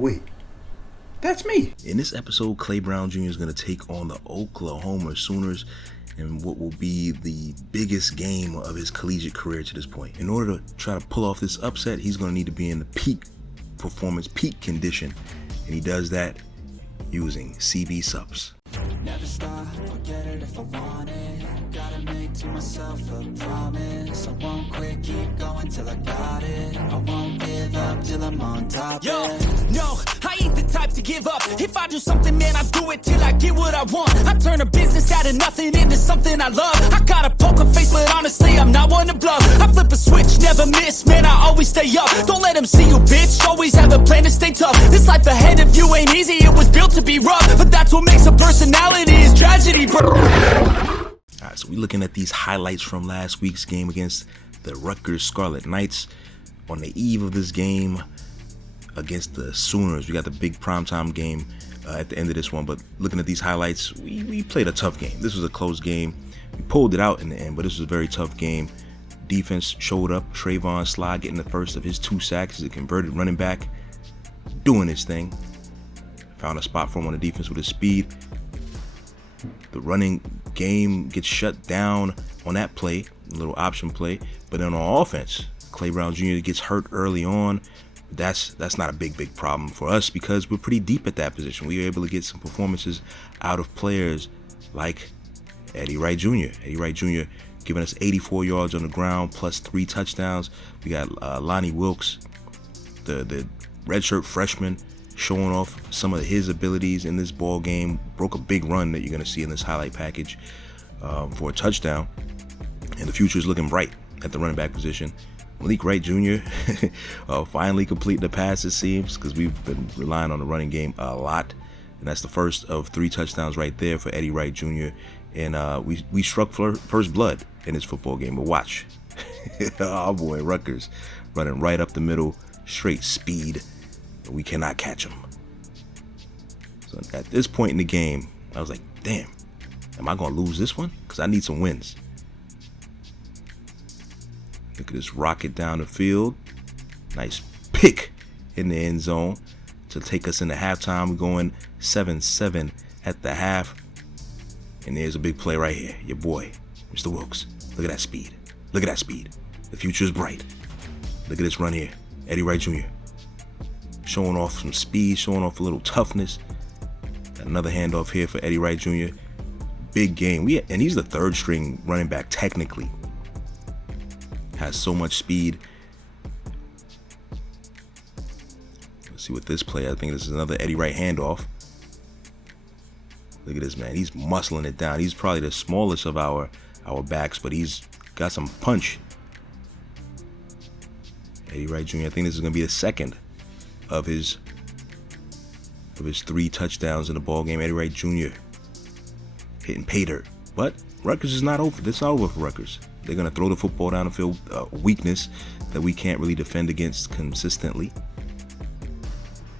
wait, that's me. In this episode, Clay Brown Jr. is going to take on the Oklahoma Sooners in what will be the biggest game of his collegiate career to this point. In order to try to pull off this upset, he's going to need to be in the peak performance, peak condition, and he does that using CB Supps. Never stop, I'll get it if I want it. Gotta make to myself a promise. I won't quit, keep going till I got it. I won't give up till I'm on top. Yo, no, I ain't the type to give up. If I do something, man, I do it till I get what I want. I turn a business out of nothing into something I love. I got a poker face, but honestly, I'm not one to bluff. I flip a switch, never miss, man, I always stay up. Don't let them see you, bitch, always have a plan to stay tough. This life ahead of you ain't easy, it was built to be rough. But that's what makes a personality, is tragedy, bro. Alright, so we're looking at these highlights from last week's game against the Rutgers Scarlet Knights. On the eve of this game against the Sooners, we got the big primetime game at the end of this one. But looking at these highlights, we played a tough game. This was a close game. We pulled it out in the end, but this was a very tough game. Defense showed up. Trayvon Sly getting the first of his 2 sacks as a converted running back, doing his thing. Found a spot for him on the defense with his speed. The running game gets shut down on that play, a little option play. But then on offense, Clay Brown Jr. gets hurt early on. That's not a big problem for us because we're pretty deep at that position. We were able to get some performances out of players like Eddie Wright Jr. Eddie Wright Jr. giving us 84 yards on the ground plus 3 touchdowns. We got Lonnie Wilkes, the redshirt freshman, showing off some of his abilities in this ball game. Broke a big run that you're going to see in this highlight package for a touchdown. And the future is looking bright at the running back position. Malik Wright Jr. finally completing the pass, it seems, because we've been relying on the running game a lot. And that's the first of 3 touchdowns right there for Eddie Wright Jr. And we struck first blood in this football game. But watch. Oh boy, Rutgers running right up the middle, straight speed. We cannot catch him. So at this point in the game, I was like, damn, am I going to lose this one? Because I need some wins. Look at this rocket down the field. Nice pick in the end zone to take us into halftime. We're going 7-7 at the half. And there's a big play right here. Your boy, Mr. Wilkes. Look at that speed. Look at that speed. The future is bright. Look at this run here. Eddie Wright Jr. showing off some speed, showing off a little toughness. Got another handoff here for Eddie Wright Jr. Big game. And he's the 3rd string running back technically. Has so much speed. Let's see what this play. I think this is another Eddie Wright handoff. Look at this man. He's muscling it down. He's probably the smallest of our backs, but he's got some punch. Eddie Wright Jr. I think this is going to be the second of his 3 touchdowns in the ball game. Eddie Wright Jr. hitting pay dirt. But Rutgers is not over. It's not over for Rutgers. They're going to throw the football down the field, weakness that we can't really defend against consistently.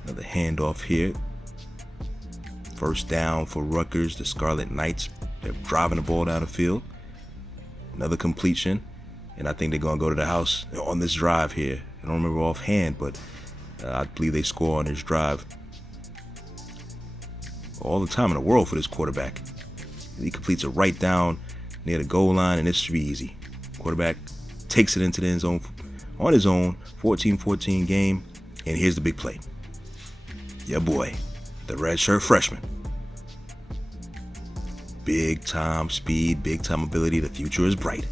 Another handoff here. First down for Rutgers, the Scarlet Knights. They're driving the ball down the field. Another completion. And I think they're going to go to the house on this drive here. I don't remember offhand, but I believe they score on this drive. All the time in the world for this quarterback. He completes it right down near the goal line, and this should be easy. Quarterback takes it into the end zone on his own. 14-14 game. And here's the big play. Yeah, boy. The redshirt freshman. Big time speed, big time ability. The future is bright.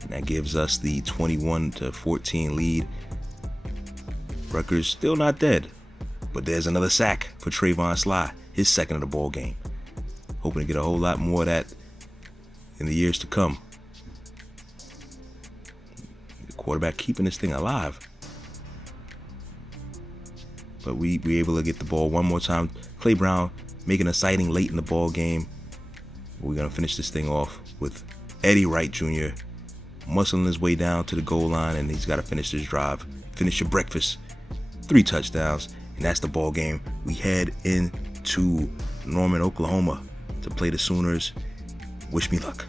And that gives us the 21-14 lead. Rutgers still not dead. But there's another sack for Trayvon Sly. His second of the ball game. Hoping to get a whole lot more of that in the years to come. The quarterback keeping this thing alive. But we able to get the ball one more time. Clay Brown making a sighting late in the ball game. We're going to finish this thing off with Eddie Wright Jr. muscling his way down to the goal line, and he's got to finish this drive. Finish your breakfast. 3 touchdowns, and that's the ball game. We head into Norman, Oklahoma to play the Sooners. Wish me luck.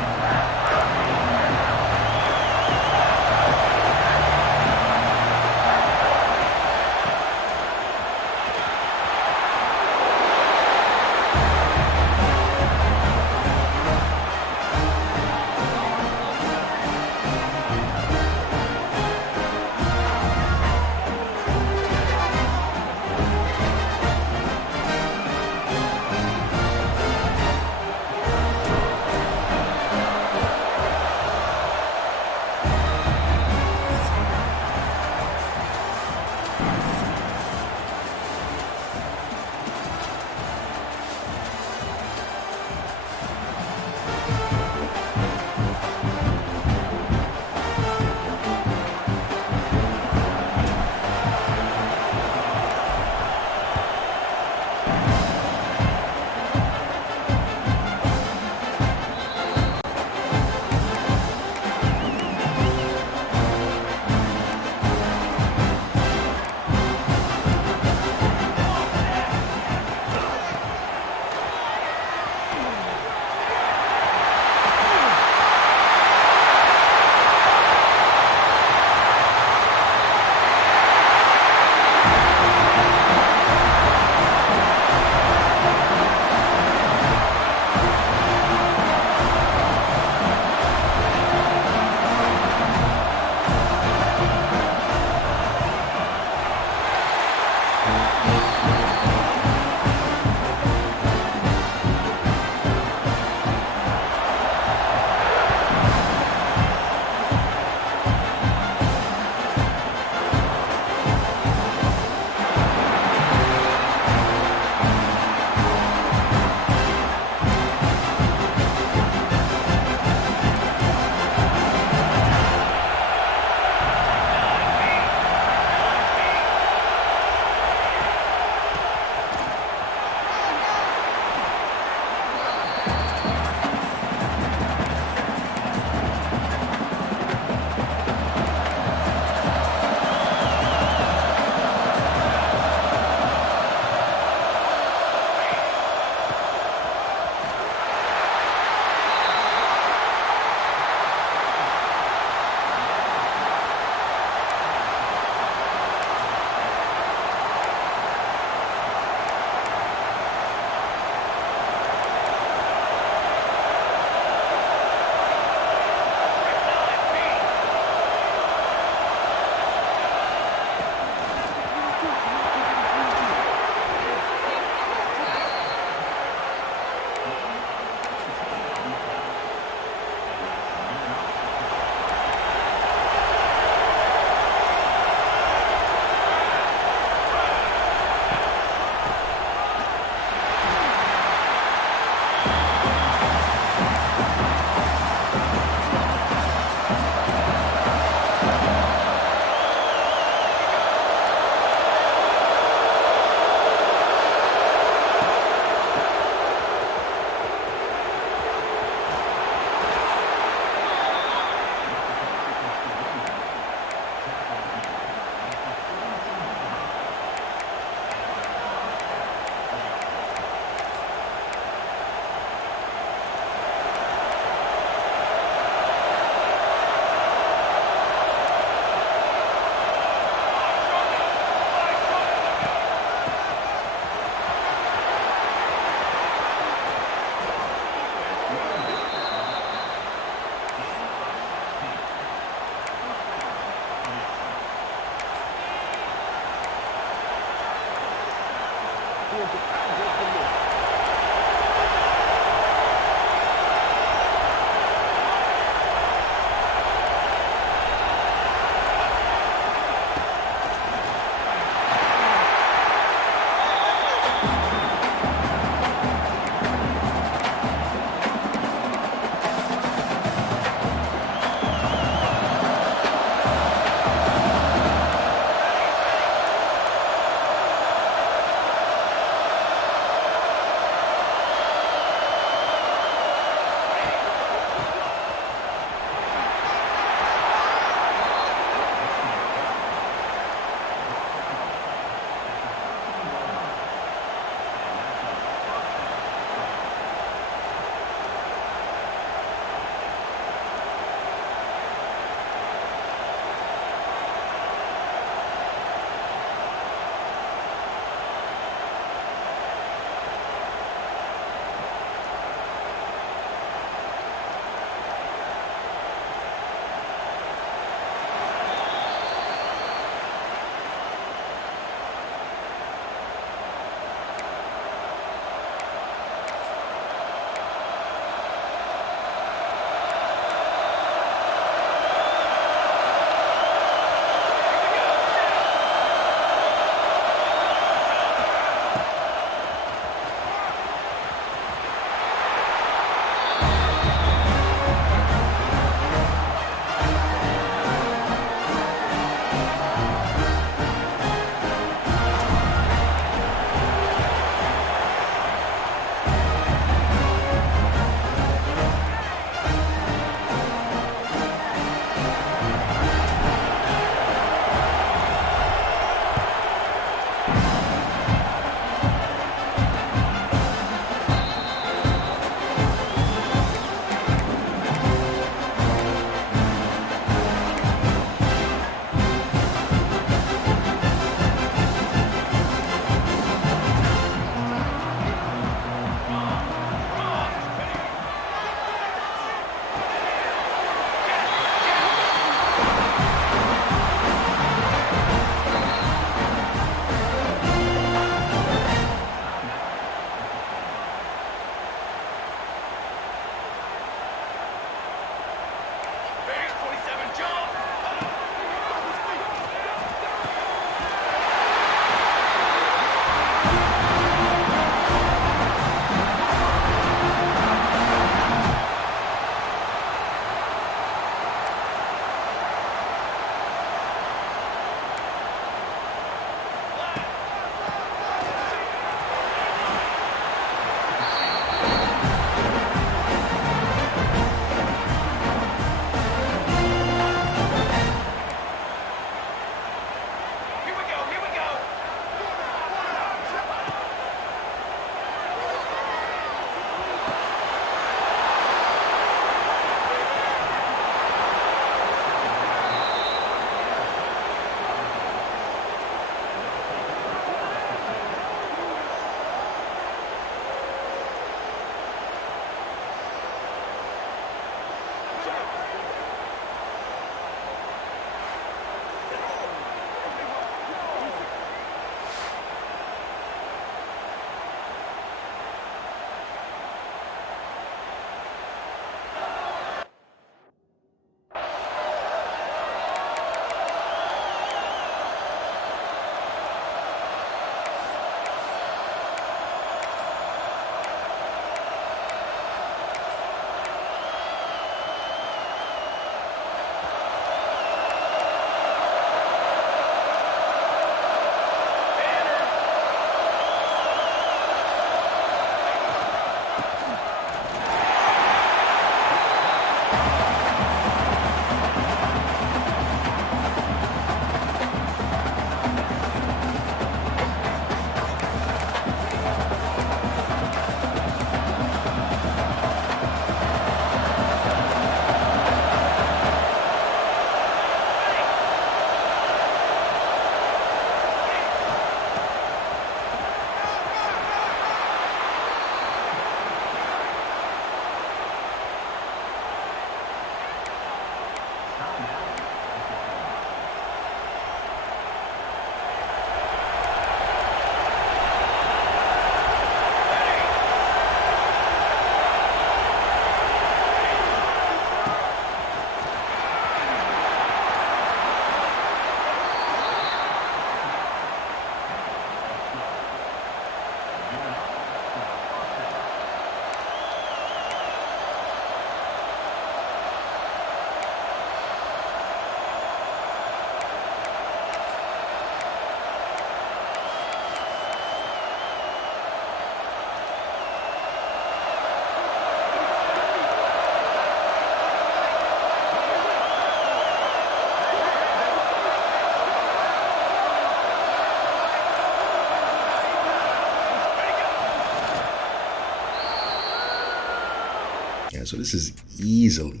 Yeah, so this is easily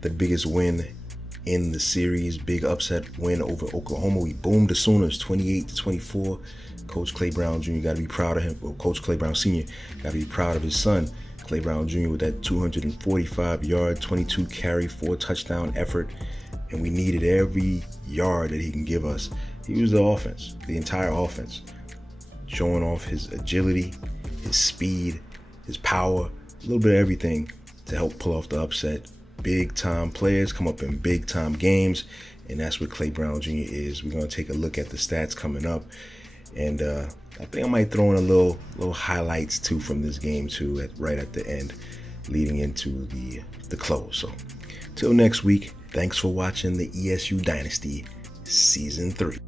the biggest win in the series. Big upset win over Oklahoma. We boomed the Sooners 28-24. Coach Clay Brown Jr. got to be proud of him. Well, Coach Clay Brown Sr. got to be proud of his son, Clay Brown Jr. with that 245-yard, 22 carry, 4 touchdown effort. And we needed every yard that he can give us. He was the offense, the entire offense, showing off his agility, his speed, his power, a little bit of everything to help pull off the upset. Big time players come up in big time games, and that's what Clay Brown Jr. is. We're going to take a look at the stats coming up, and I think I might throw in a little highlights too from this game too, right at the end, leading into the close. So till next week, thanks for watching the ESU Dynasty Season 3.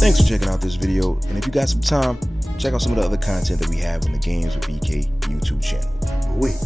Thanks for checking out this video, and if you got some time, check out some of the other content that we have on the Games with BK YouTube channel. Wait,